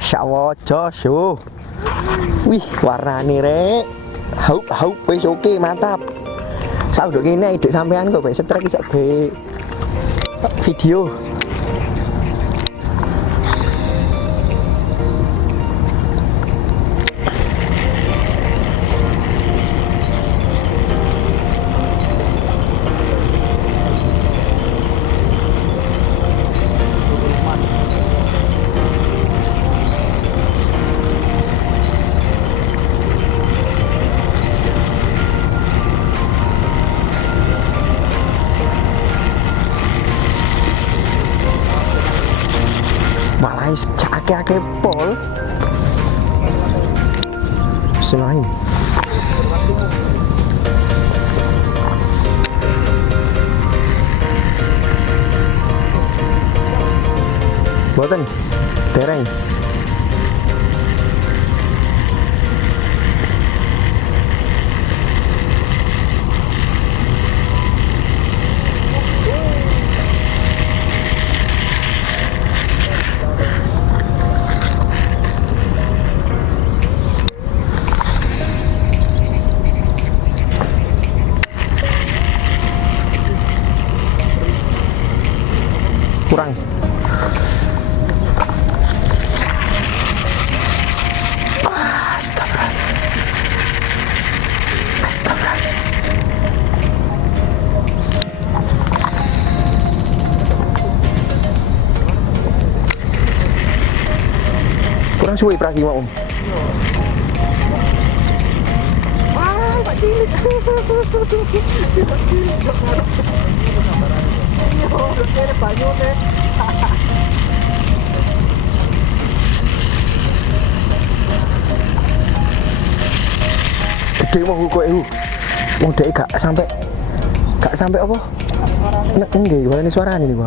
Masya Allah, jos yo. Wih, warnane rek. Haup wis oke, mantap. Sak nduk kene ide sampean kok wis strek iso ge video. Malah akeh-akeh pol. Bismillah. Boten. Dereng. Kurang. Astagfirullah. Kurang suwe praki mau. Pak cilik. Gede mau kok itu. Mau dek gak sampai apa? Nek nggih, warane suarane niku.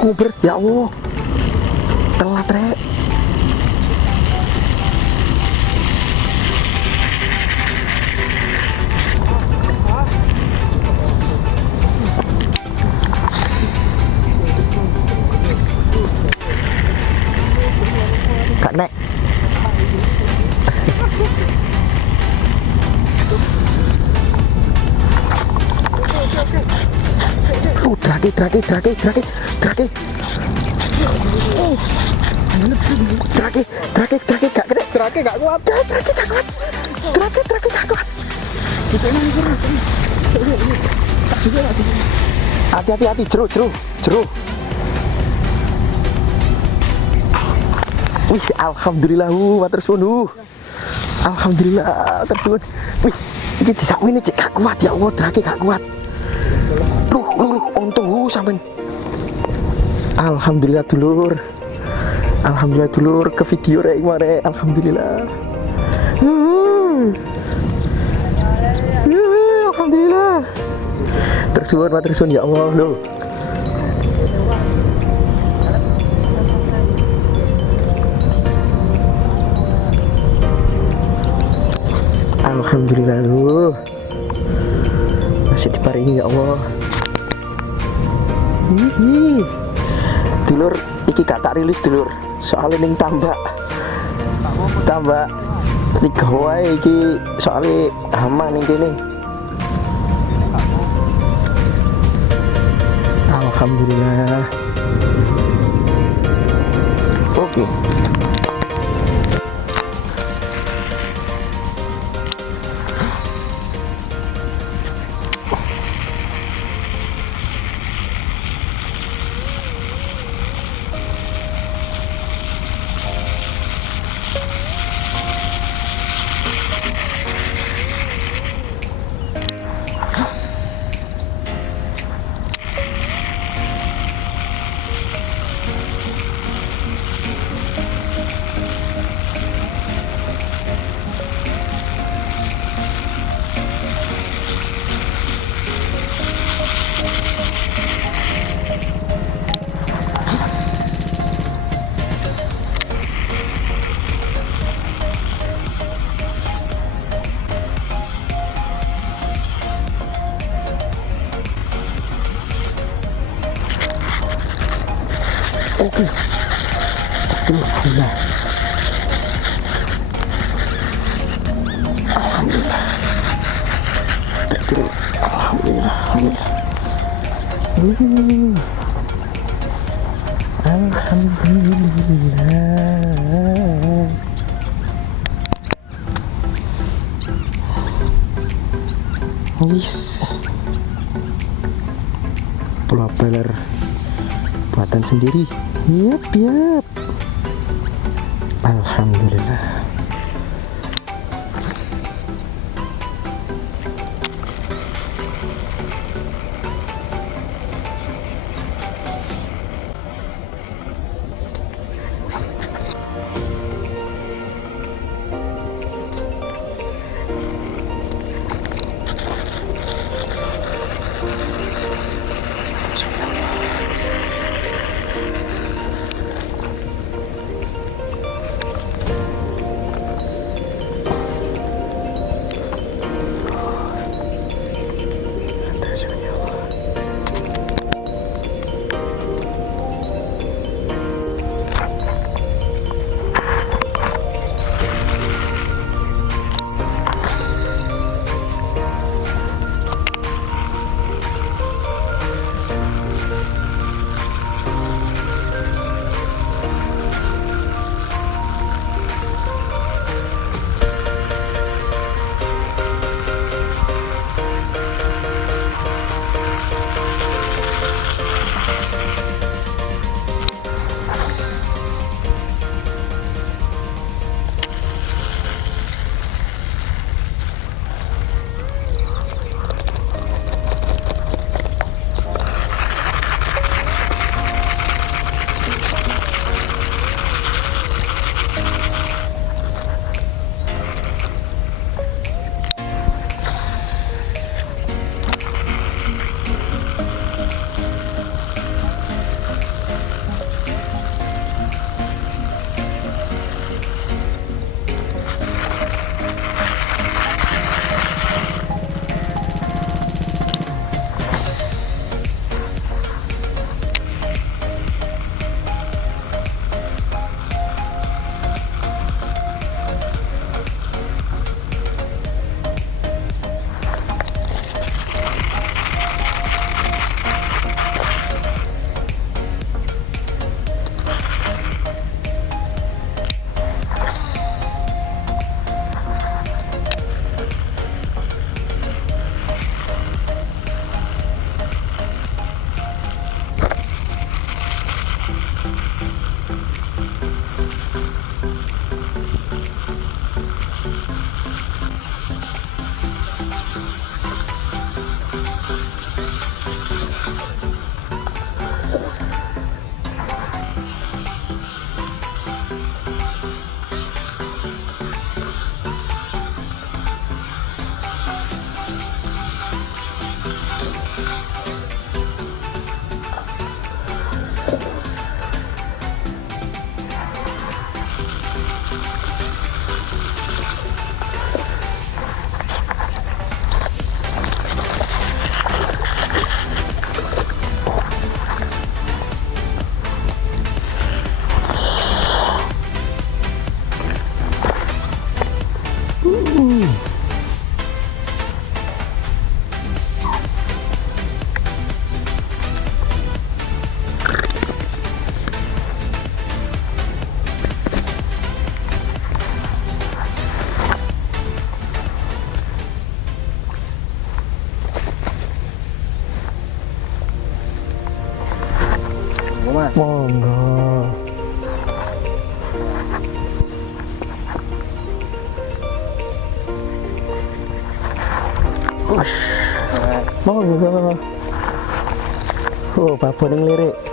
Nguber, ya Allah. Telat rek. Gak nek. Drake. Drake gak kuat. Hati-hati, jeru. Wih, alhamdulillah, matur suwun. Alhamdulillah, tersuwun. Wih, iki disakmene cek gak kuat ya Allah, drake gak kuat. Lu untung sampean. Alhamdulillah dulur ke video rek mare. Alhamdulillah. Alhamdulillah. Tersuwun ya Allah lho. Alhamdulillah lho. Masih diparingi ya Allah. Dulur, iki gak tak rilis dulur. Soalnya ning tambak 3 wae iki soalnya hama ning kene. Alhamdulillah. Oke. Alhamdulillah. Alhamdulillah. Alhamdulillah. Alhamdulillah. Wis. Propeller buatan sendiri. Yap. Alhamdulillah. Monggo. Monggo. Oh, babon yang lirik.